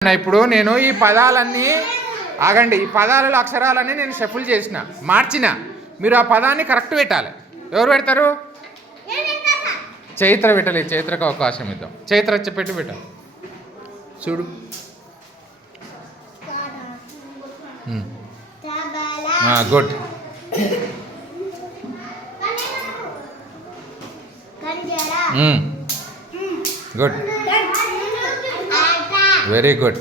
ఇప్పుడు నేను ఈ పదాలన్నీ ఆగండి, ఈ పదాలలో అక్షరాలన్నీ నేను షఫుల్ చేసిన, మార్చిన. మీరు ఆ పదాన్ని కరెక్ట్ పెట్టాలి. ఎవరు పెడతారు? చైత్ర పెట్టలేదు. చైత్రకు అవకాశం ఇద్దాం. చైత్ర వచ్చి పెట్టు చూడు. Good, good, very good.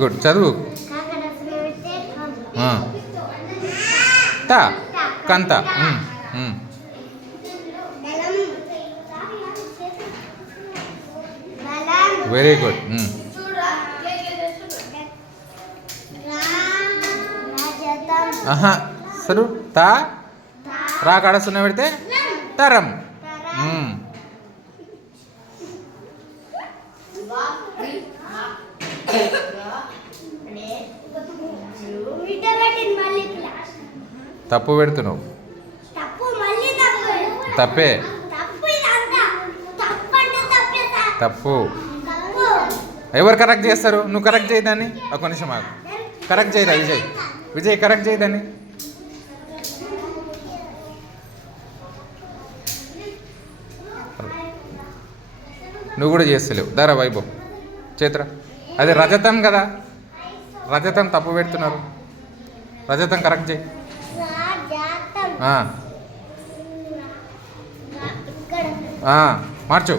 Good, చదువు. తా కంత. Very good. ఆహా, సరు తా రా కాడ సున్నా పెడితే తరం. తప్పు పెడుతున్నావు. తప్పే, తప్పు. ఎవరు కరెక్ట్ చేస్తారు? నువ్వు కరెక్ట్ చేయదాన్ని. ఒక నిమిషం ఆగు. కరెక్ట్ చేయరా విజయ్? విజయ్ కరెక్ట్ చేయదాన్ని. నువ్వు కూడా చేస్తలేవు. దారా వైభవ్, చైత్ర. అదే రజతం కదా, రజతం తప్పు పెడుతున్నారు. రజతం కరెక్ట్ చేయి. మార్చు.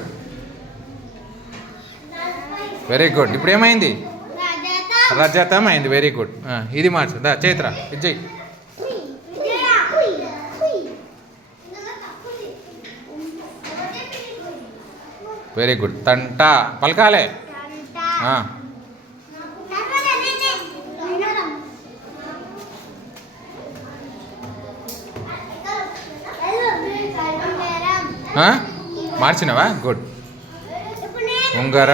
Very good. ఇప్పుడు ఏమైంది? రజతం అయింది. Very good. ఇది మార్చు. దా చైత్ర, ఇది చెయ్యి. Very good. తంట పలకాలే. మార్చినవా? గుడ్. ఉంగరం.